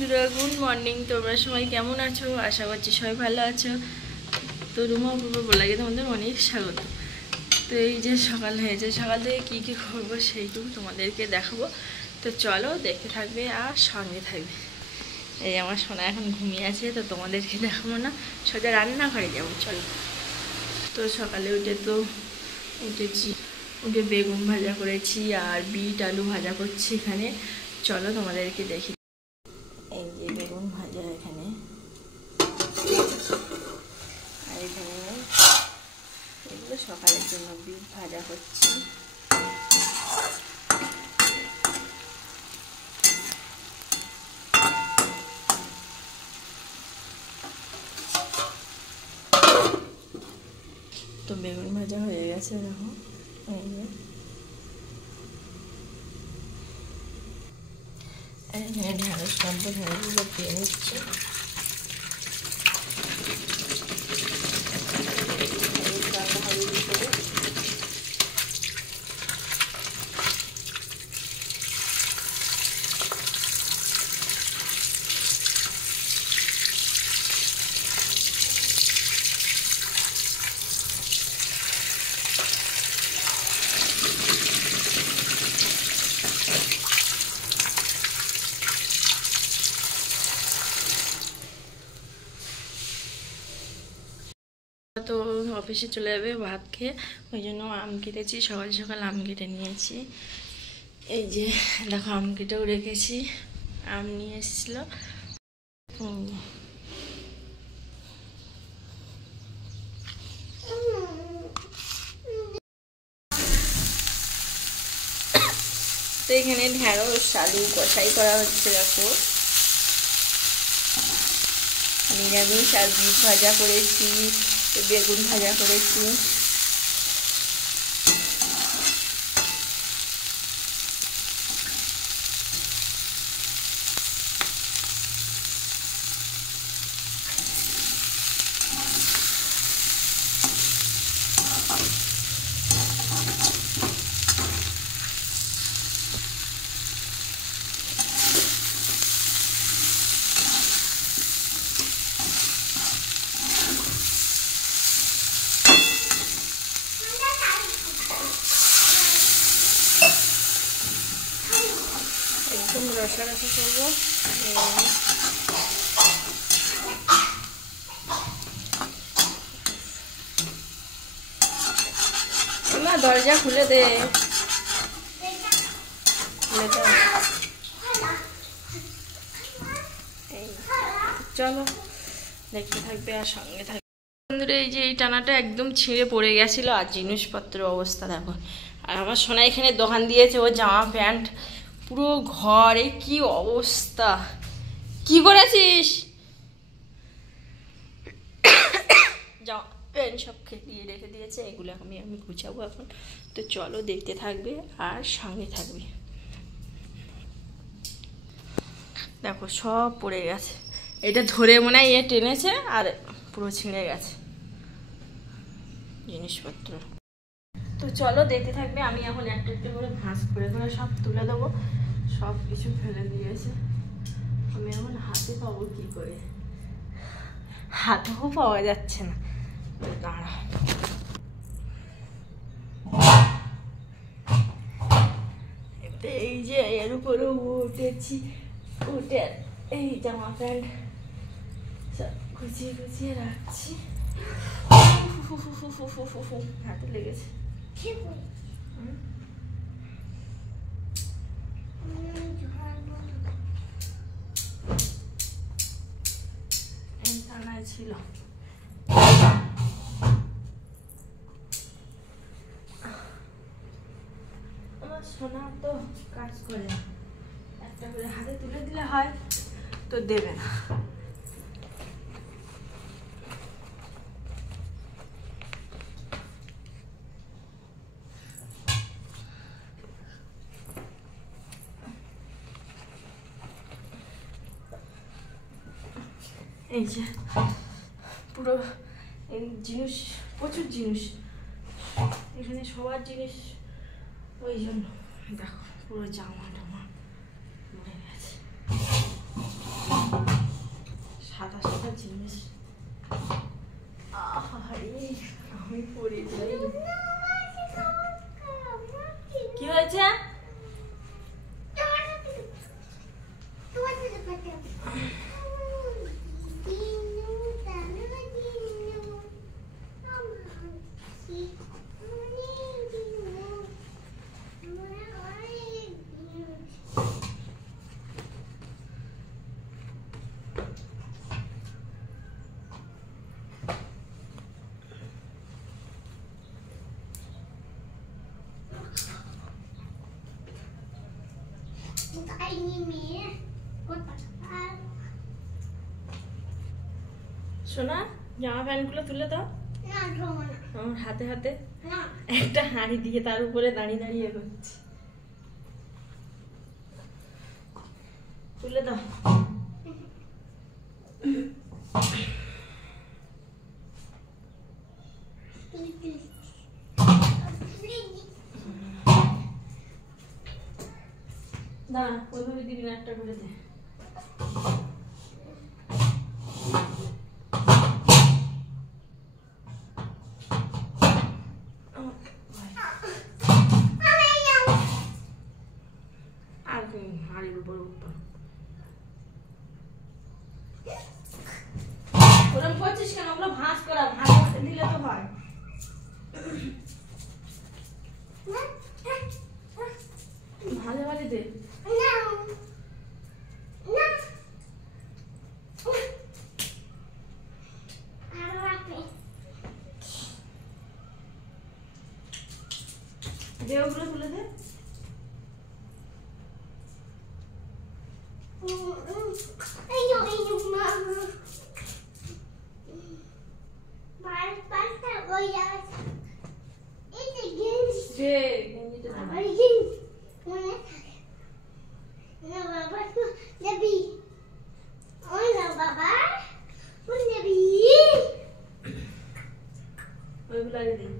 বন্ধুরা, good morning. তোমরা সবাই কেমন আছো? আশা করছি সবাই ভালো আছো। তো রুমা পূর্ব বলাকে তোমাদের অনেক স্বাগত। তো এই যে সকাল হয়েছে, সকাল থেকে কী কী করবো সেইটুকু তোমাদেরকে দেখাবো। তো চলো দেখতে থাকবে আর সঙ্গে থাকবে। এই আমার সোনা এখন ঘুমিয়ে আছে, তো তোমাদেরকে দেখাবো না, সোজা রান্নাঘরে যাবো। চলো। তো সকালে উঠে বেগুন ভাজা করেছি আর বিট আলু ভাজা করছি এখানে। চলো তোমাদেরকে দেখি। এই যে বেগুন ভাজা এখানে, আর এখানে এগুলো সকালের জন্য বিট ভাজা করছি। তো বেগুন ভাজা হয়ে গেছে, দেখো। এই যে এখানে ঢেঁড়সগুলো দিয়ে নিচ্ছি। তো অফিসে চলে যাবে ভাত খেয়ে, ওই জন্য আম কেটেছি, সকাল সকাল আম কেটে নিয়েছি। এই যে দেখো, আম কেটেও রেখেছি। আম নিয়ে এসেছিল। তো এখানে ঢেঁড়স আলু কষাই করা হচ্ছে। দেখো, নিরামিষ আর বিট ভাজা করেছি, বেগুন ভাজা করেছি। একদম রসা রসা করবো। না, দরজা খুলে দে, খুলে দাও। চলো দেখতে থাকবে আর সঙ্গে থাকবে। বন্ধুরা, এই যে এই টানাটা একদম ছিঁড়ে পড়ে গেছিল, আর জিনিসপত্র অবস্থা দেখো। আর আমার সোনা এখানে দোকান দিয়েছে, ও জামা প্যান্ট পুরো ঘরে কি অবস্থা। কি করেছিস? জামা প্যান্ট সব দিয়ে রেখে দিয়েছে, এগুলো আমি গুছাবো এখন। তো চলো দেখতে থাকবে আর সঙ্গে থাকবে। দেখো সব পড়ে গেছে, এটা ধরে মনে হয় টেনেছে আর পুরো ছিঁড়ে গেছে জিনিসপত্র। তো চলো দেখতে থাকবে। আমি এখন একটা একটা করে ঘাস করে সব তুলে দেবো। সব কিছু ফেলে দিয়েছে, আমি এখন হাতে পাবো কি করে? হাতেও পাওয়া যাচ্ছে না। তো দাঁড়া, এই যে এর উপরে উঠেছি, উঠে এই জামা প্যান্ট সব গুছিয়ে গুছিয়ে রাখছি। হাতে লেগেছে। এই থানায় ছিল। আমার সোনা তো কাজ করে না, একটা করে হাতে তুলে দিলে হয়, তো দেবে না। এই যে পুরো এই জিনিস, প্রচুর জিনিস এখানে, সবার জিনিস। ওই জন্য দেখো পুরো জামা টামা পড়ে গেছে। একটা জিনিস আমি পড়ে যাই। কি হয়েছে? সোনা জামা প্যান্ট গুলো তুলে দাও। আমার হাতে হাতে একটা হাঁড়ি দিয়ে তার উপরে দাঁড়িয়ে দাঁড়িয়ে করছি। তুলে দাও। দাঁড়া, ওইভাবে দিবি না, একটা করে দে। আর হাড়ির উপর উঠবো ওরম করছিস কেন? ওগুলো ভাঁজ করা, ভাঁজ করতে দিলে তো হয়। ভালো ভালো দে। দে ওগুলো তুলে দে। ওইগুলো আগে দিই।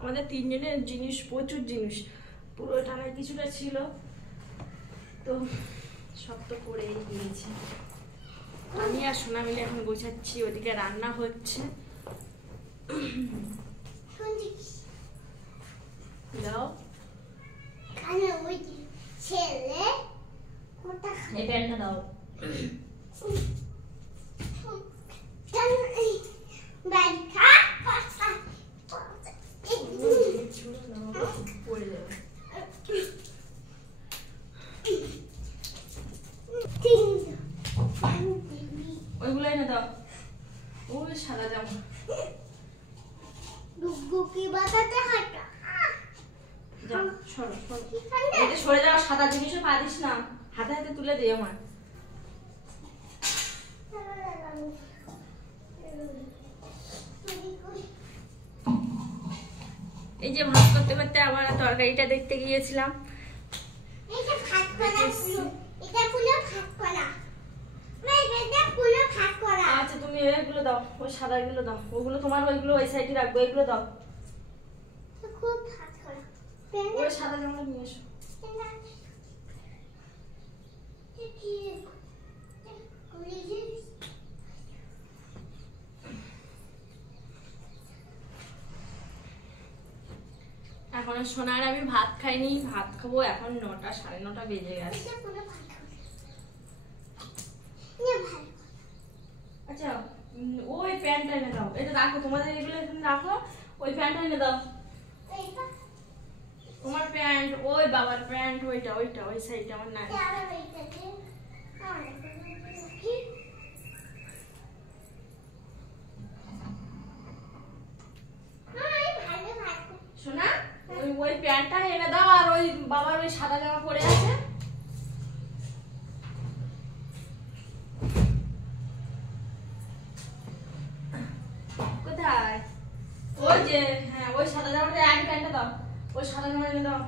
আমাদের তিনজনের জিনিস, প্রচুর জিনিস, পুরো টানার কিছুটা ছিল তো সব তো করেই দিয়েছি। আমি আর সোনা মিলে এখন গোছাচ্ছি, ওদিকে রান্না হচ্ছে। দাও ছেলে এই প্যান্টটা দাও। পড়ে যাবে। ওইগুলো এনে দাও। ওই সাদা জামা সরে যাও। সাদা জিনিসও পারিস না, হাতে হাতে তুলে দিই আমার। এই যে ভাত করতে করতে আবার তরকারিটা দেখতে গিয়েছিলাম। আচ্ছা তুমি এগুলো দাও, ওই সাদা গুলো দাও। ওগুলো তোমার, ওইগুলো ওই সাইডে রাখবো। এগুলো দাও। ওই সাদা জামা নিয়ে এসো। এখন সোনার আমি ভাত খাইনি, ভাত খাবো এখন 9টা 9:30 বেজে গেছে। আচ্ছা ওই প্যান্টটা এনে দাও। এটা রাখো, তোমাদের এগুলো এখানে রাখো। ওই প্যান্টটা এনে দাও। তোমার প্যান্ট, ওই বাবার প্যান্ট, ওইটা ওইটা ওই সাইডে আমার নাই। শোনা ওই প্যান্টটা এনে দাও, আর ওই বাবার ওই সাদা জামা পরে আছে। কোথায়? ওই যে, হ্যাঁ ওই সাদা জামাটা, এক প্যান্টটা দাও। ওই সাদা জামা এনে দাও।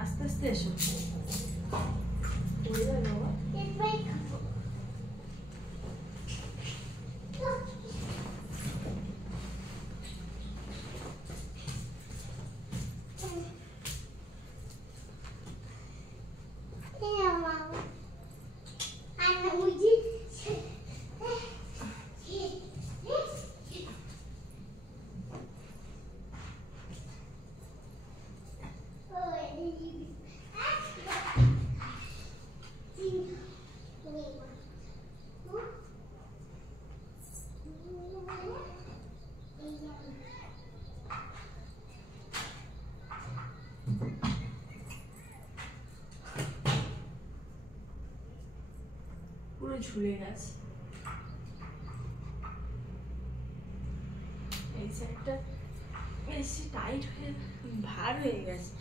আস্তে আস্তে এসো। পুরো ঝুলে গেছে। এই সাইডটা বেশি টাইট হয়ে ভার হয়ে গেছে।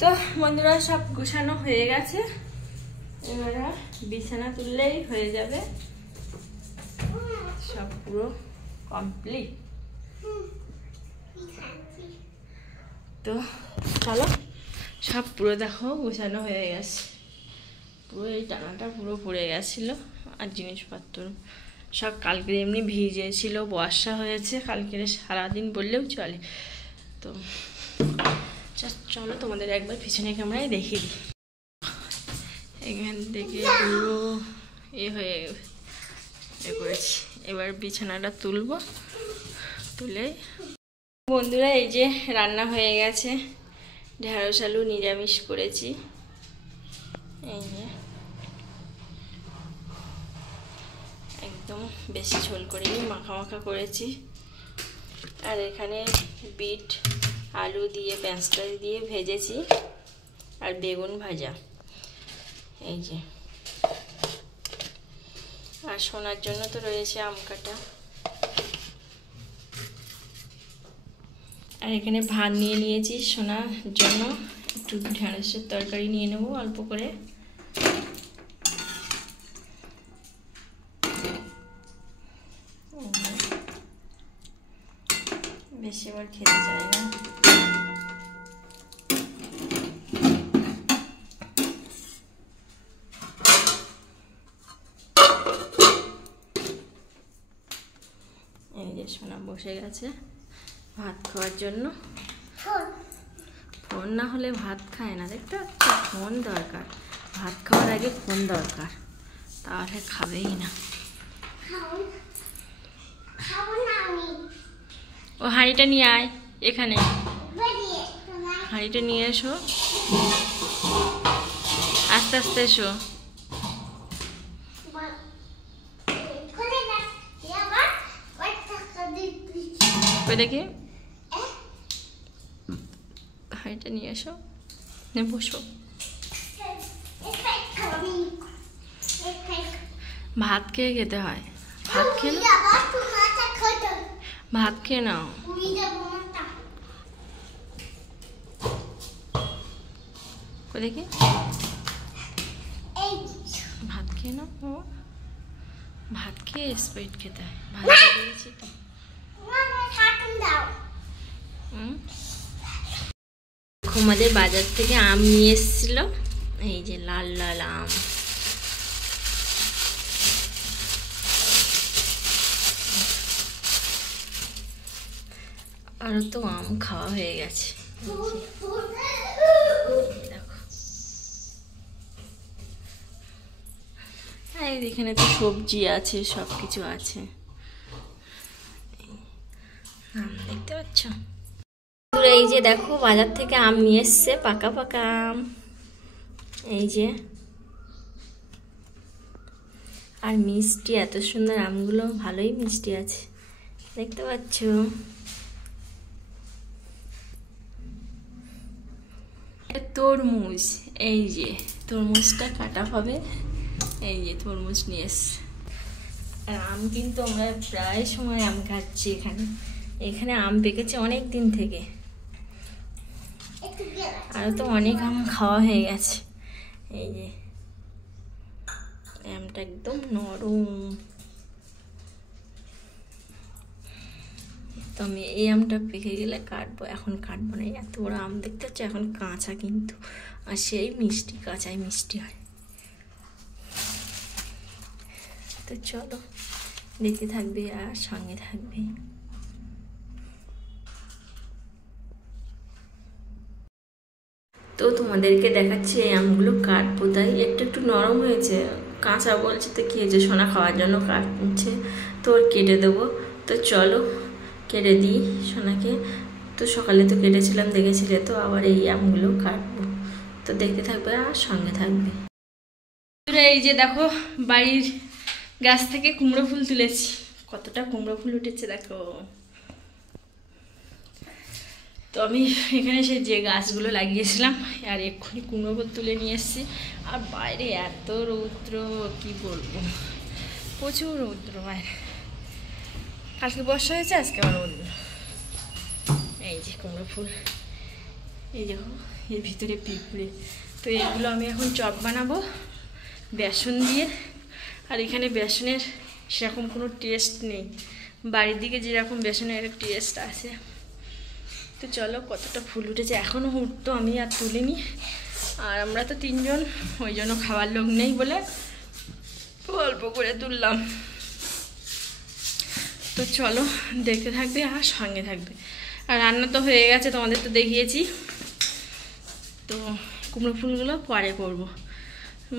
তো বন্ধুরা সব গোছানো হয়ে গেছে, এবার বিছানা তুললেই হয়ে যাবে, সব পুরো কমপ্লিট। তো চলো, সব পুরো দেখো গোছানো হয়ে গেছে, পুরো এই টানাটা পুরো পড়ে গেছিল। আর জিনিসপত্র সব কালকে এমনি ভিজেছিল, বর্ষা হয়েছে কালকে সারাদিন বললেও চলে। তো চলো তোমাদের একবার পিছনে ক্যামেরায় দেখিয়ে দিই। এখান থেকে পুরো হয়ে করেছি, এবার বিছানাটা তুলবো। তুলে বন্ধুরা এই যে রান্না হয়ে গেছে, ঢেঁড়স আলু নিরামিষ করেছি। এই যে একদম বেশি ঝোল করিনি, মাখা মাখা করেছি। আর এখানে বিট আলু দিয়ে পেঁয়াজটা দিয়ে ভেজেছি, আর বেগুন ভাজা। এই যে আর সোনার জন্য তো রয়েছে আম কাটা। আর এখানে ভাত নিয়ে নিয়েছি সোনার জন্য, একটু ঢেঁড়সের তরকারি নিয়ে নেবো অল্প করে। বেশি আবার খেতে চাই না। এই যে সোনা বসে গেছে ভাত খাওয়ার জন্য। ফোন না হলে ভাত খায় না, দেখতে পাচ্ছ? ফোন দরকার, ভাত খাওয়ার আগে ফোন দরকার, তাহলে খাবেই না। ও হাঁড়িটা নিয়ে আয়, এখানে হাঁড়িটা নিয়ে এসো, আস্তে আস্তে এসো। দেখি হাঁড়িটা নিয়ে এসো, বসো। ভাত খেয়ে খেতে হয়, ভাত খেয়ে ভাত খেয়ে নাও। দেখি ভাত খেয়ে নাও, ভাত খেয়ে স্প্রাইট খেতে হয়। ভাত দিয়েছি তো। আমাদের বাজার থেকে আম নিয়ে এসেছিল, এই যে লাল লাল আম। আরো তো আম খাওয়া হয়ে গেছে। দেখো এখানে তো সবজি আছে, সব কিছু আছে, দেখতে পাচ্ছ? এই যে দেখো বাজার থেকে আম নিয়ে এসছে, পাকা পাকা আম। এই যে আর মিষ্টি, এত সুন্দর আমগুলো, ভালোই মিষ্টি আছে, দেখতে পাচ্ছ? তরমুজ, এই যে তরমুজটা কাটা হবে, এই যে তরমুজ নিয়ে এসছে। আর আম কিন্তু আমরা প্রায় সময় আম খাচ্ছি এখানে, এখানে আম পেকেছে অনেক দিন থেকে, আর তো অনেক আম খাওয়া হয়ে গেছে। এই যে আমটা একদম নরম, তো আমি এই আমটা পেকে গেলে কাটবো, এখন কাটবো না। এত বড় আম দেখতে হচ্ছে, এখন কাঁচা কিন্তু, আর সেই মিষ্টি, কাঁচাই মিষ্টি হয়। তো চলো দেখতে থাকবে আর সঙ্গে থাকবে। তো তোমাদেরকে দেখাচ্ছি এই আমগুলো কাটবো, তাই একটু একটু নরম হয়েছে, কাঁচা বলছে তো কি হয়েছে, সোনা খাওয়ার জন্য কাটছে, তো কেটে দেবো। তো চলো কেটে দিই সোনাকে। তো সকালে তো কেটেছিলাম দেখেছিলে, তো আবার এই আমগুলো কাটবো, তো দেখতে থাকবে আর সঙ্গে থাকবে। এই যে দেখো বাড়ির গাছ থেকে কুমড়ো ফুল তুলেছি, কতটা কুমড়ো ফুল উঠেছে দেখো। তো আমি এখানে সেই যে গাছগুলো লাগিয়েছিলাম আর এক্ষুনি কুমড়ো ফুল তুলে নিয়ে এসেছি। আর বাইরে এত রৌদ্র, কি বলবো, প্রচুর রৌদ্র বাইরে। কালকে বর্ষা হয়েছে, আজকে আবার রৌদ্র। এই যে কুমড়ো ফুল, এই দেখো এর ভিতরে পিঁপড়ে। তো এগুলো আমি এখন চপ বানাবো বেসন দিয়ে। আর এখানে বেসনের সেরকম কোনো টেস্ট নেই, বাড়ির দিকে যেরকম বেসনের একটা টেস্ট আছে। তো চলো কতটা ফুল উঠেছে, এখনও উঠতো, আমি আর তুলিনি। আর আমরা তো 3 জন, ওই জন্য খাওয়ার লোক নেই বলে অল্প করে তুললাম। তো চলো দেখতে থাকবে আর সঙ্গে থাকবে। আর রান্না তো হয়ে গেছে, তোমাদের তো দেখিয়েছি। তো কুমড়ো ফুলগুলো পরে করব,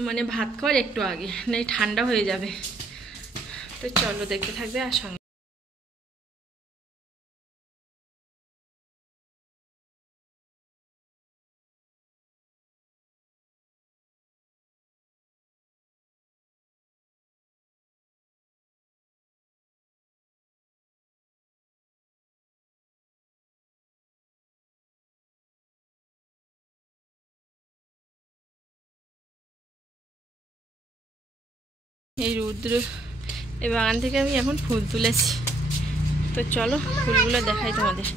মানে ভাত খাওয়ার একটু আগে, নাই ঠান্ডা হয়ে যাবে। তো চলো দেখতে থাকবে আর সঙ্গে। এই রৌদ্র এই বাগান থেকে আমি এখন ফুল তুলেছি। তো চলো ফুলগুলো দেখাই তোমাদের।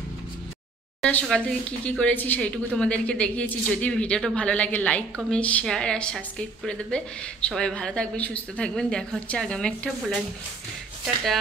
সকাল থেকে কি কি করেছি সেইটুকু তোমাদেরকে দেখিয়েছি। যদি ভিডিওটা ভালো লাগে লাইক কমেন্ট শেয়ার আর সাবস্ক্রাইব করে দেবে। সবাই ভালো থাকবেন, সুস্থ থাকবেন। দেখা হচ্ছে আগামী একটা ব্লগে। টাটা।